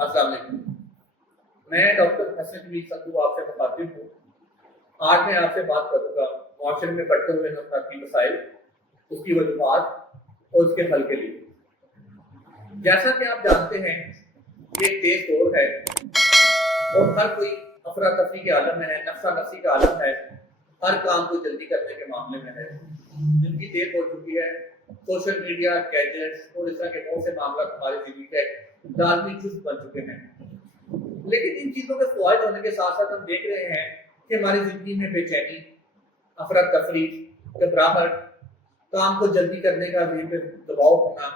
अस्सलाम वालेकुम। मैं डॉक्टर हसन अली संधू आपसे मुखातिब हूँ। आज मैं आपसे बात करूँगा माशरे में बढ़ते हुए नफरती मसाइल, उसकी वजूहात और उसके हल के लिए। जैसा कि आप जानते हैं ये एक तेज दौर है और हर कोई अफरा तफरी के आलम में है, नफसा नफसी का आलम है, हर काम को जल्दी करने के मामले में है। जिनकी देर हो चुकी है, सोशल मीडिया, गैजेट्स और इस तरह के बहुत से मामला हमारी जिंदगी के लाजमी जुज़ बन चुके हैं। लेकिन इन चीज़ों के फ़वाइद होने के साथ साथ हम देख रहे हैं कि हमारी ज़िंदगी में बेचैनी, अफरा तफरी, घबराहट, काम को जल्दी करने का ज़हन पे दबाव होना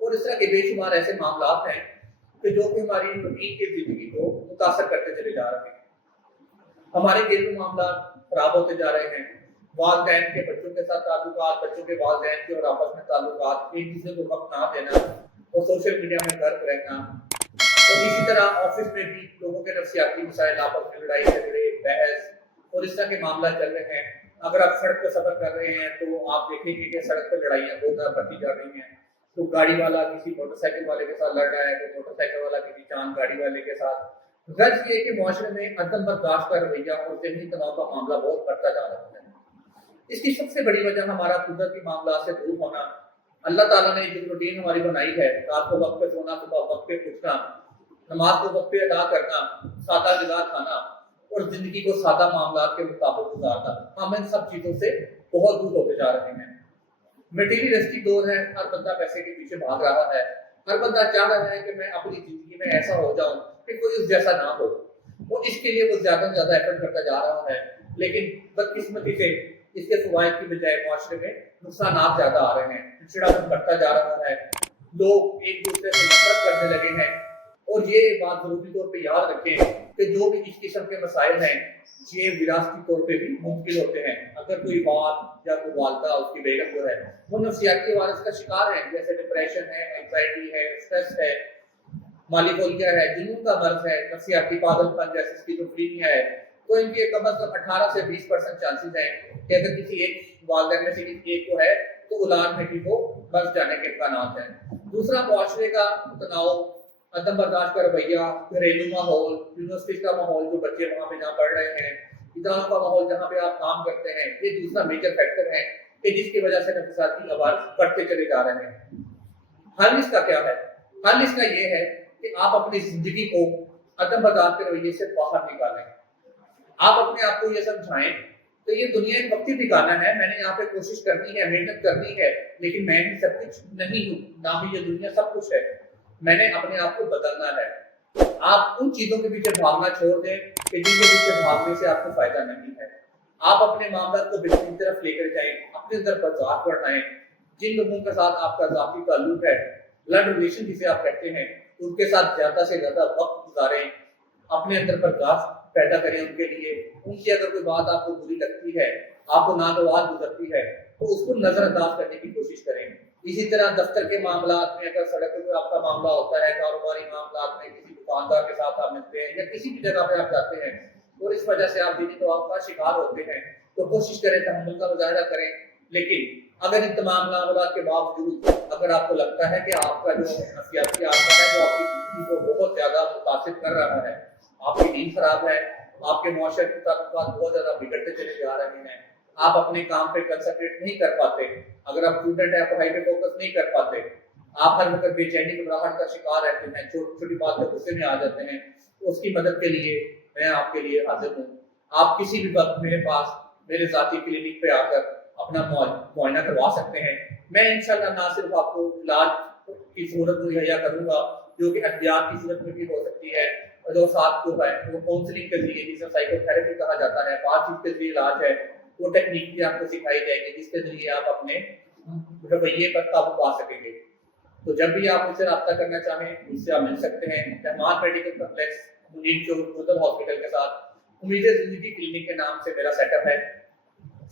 और इस तरह के बेशुमार ऐसे मामला हैं कि जो कि हमारी रूटीन की ज़िंदगी को मुतासर करते चले जा रहे हैं। हमारे घरेलू मामला खराब होते जा रहे हैं। वालिदैन के बच्चों के साथ ताल्लुकात, बच्चों के वालिदैन के और आपस में ताल्लुकात, एक दूसरे को वक्त ना देना और सोशल मीडिया में गर्क रहना। और इसी तरह ऑफिस में भी लोगों के नफ्सियाती मसाइल, आपस में लड़ाई झगड़े, बहस और इस तरह के मामला चल रहे हैं। अगर आप सड़क पर सफर कर रहे हैं तो आप देखेंगे कि सड़क पर लड़ाइयाँ बहुत ज़्यादा बढ़ती जा रही हैं। तो गाड़ी वाला किसी मोटरसाइकिल वाले के साथ लड़ रहा है, तो मोटरसाइकिल वाला किसी चांद गाड़ी वाले के साथ। गर्ज ये कि मुआशरे में अदम बर्दाश्त का रवैया और ज़हनी तनाव का मामला बहुत बढ़ता जा रहा है। इसकी सबसे बड़ी वजह हमारा कुदरती मामला से दूर होना। अल्लाह ताला ने जो रूटीन हमारी बनाई है, रात को वक्त पे सोना, सुबह वक्त पे उठना, नमाज को वक्त पे अदा करना, सादा ग़िज़ा खाना और जिंदगी को सादा मामलात के मुताबिक गुजारना, हम इन सब चीज़ों से बहुत दूर होते जा रहे हैं। मटीरियलिस्टिक दौर है, हर बंदा पैसे के पीछे भाग रहा है। हर बंदा चाह रहा है कि मैं अपनी जिंदगी में ऐसा हो जाऊं कि कोई उस जैसा ना हो, और इसके लिए वो ज्यादा से ज्यादा एफर्ट करता जा रहा है। लेकिन बदकिस्मती से इसके फवायद की बजाय मुआशरे में नुकसान ज्यादा आ रहे हैं। चिड़चिड़ापन बढ़ता जा रहा है, लोग एक दूसरे से नफरत करने लगे हैं। और ये बात जरूरी तौर पे याद रखें कि जो भी इस किस्म के मसाइल हैं ये विरासती तौर पे भी मुमकिन होते हैं। अगर कोई बात या कोई वालदा, उसकी बेगम जो है वो नफ्सियाती वायरस का शिकार है, जैसे डिप्रेशन है, एंग्जाइटी है, स्ट्रेस है, मालिकोलिया है, जुनून का मर्ज है, नफ्सियाती पागलपन जैसे स्किज़ोफ्रेनिया है, तो इनके कम से कम 18 से 20% चांसेस हैं कि अगर किसी एक वालिदैन में से किसी एक को है तो औलाद में भी वो बच जाने के इम्कानात हैं। दूसरा, मुआशरे का तनाव, अदम बर्दाश्त का रवैया, घरेलू माहौल, यूनिवर्सिटी का माहौल, जो बच्चे वहाँ पे जहाँ पढ़ रहे हैं, इदारों का माहौल जहाँ पे आप काम करते हैं, ये दूसरा मेजर फैक्टर है कि जिसकी वजह से नफसाती आवाज बढ़ते चले जा रहे हैं। हल इसका क्या है? हल इसका ये है कि आप अपनी जिंदगी को अदम बर्दाश्त के रवैये से बाहर निकालें। आप अपने आप को ये समझाएं तो ये दुनिया एक वक्ती ठिकाना है, मैंने यहाँ पे कोशिश करनी है, मेहनत करनी है, लेकिन मैं ही सब कुछ नहीं हूँ, ना ही ये दुनिया सब कुछ है। मैंने अपने आप को बदलना है। आप उन चीजों के पीछे भागना छोड़ दें कि जिनके पीछे भागने से आपको फायदा नहीं है। आप अपने मामला को बेहतरीन तरफ लेकर जाएं, अपने अंदर बदलाव बढ़ाएं। जिन लोगों के साथ आपका जाती ताल्लुक है, ब्लड रिलेशन जिसे आप कहते हैं, उनके साथ ज्यादा से ज्यादा वक्त गुजारें, अपने अंदर बर्दाश्त पैदा करें उनके लिए। उनकी अगर कोई बात आपको बुरी लगती है, आपको नागवार गुजरती है, तो उसको नजरअंदाज करने की कोशिश करें। इसी तरह दफ्तर के मामलात में अगर सड़क पर आपका मामला होता है, कारोबारी मामलात में किसी दुकानदार के साथ आप मिलते हैं या किसी भी जगह पे आप जाते हैं और इस वजह से आप दिली दबाव का शिकार होते हैं, तो कोशिश करें, तहम्मुल का मुजाहिरा करें। लेकिन अगर इन तमाम मामलात के बावजूद अगर आपको लगता है कि आपका जो नफ्सियाती आदत है वो आपकी जिंदगी को बहुत ज्यादा मुतासिर कर रहा है, आपकी नींद खराब है, आपके मुआशरे के ताल्लुकात बहुत ज्यादा बिगड़ते चले जा रहे हैं, आप अपने काम पे कंसंट्रेट नहीं कर पाते, अगर आप स्टूडेंट है पढ़ाई पे फोकस नहीं कर पाते, आप हर वक्त बेचैनी घबराहट का शिकार रहते हैं, छोटी छोटी बात पे गुस्से में आ जाते हैं, तो उसकी मदद के लिए मैं आपके लिए हाजिर हूँ। आप किसी भी वक्त मेरे पास, मेरे जाती क्लिनिक पे आकर अपना मुआयना करवा सकते हैं। मैं इंशाल्लाह ना सिर्फ आपको इलाज की सूरत मुहैया करूंगा जो कि अद्वियात की सूरत में भी हो सकती है, और जो साथ को है वो काउंसलिंग के जरिए, जिसे साइकोथेरेपी कहा जाता है, बातचीत के जरिए इलाज है, वो टेक्निक भी आपको सिखाई जाएगी जिसके जरिए आप अपने रवैये पर काबू पा सकेंगे। तो जब भी आप मुझसे रब्ता करना चाहें, मुझसे आप मिल सकते हैं रहमान मेडिकल कॉम्प्लेक्स, मुनीर चौक, मुदल हॉस्पिटल के साथ। उम्मीद जिंदगी क्लिनिक के नाम से मेरा सेटअप है।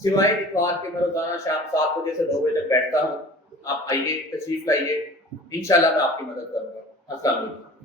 सिवाय इतवार के मैं रोजाना शाम 7 बजे से 9 बजे तक बैठता हूँ। आप आइए, तशरीफ लाइए, इंशाल्लाह मैं आपकी मदद करूँगा। अस्सलाम वालेकुम।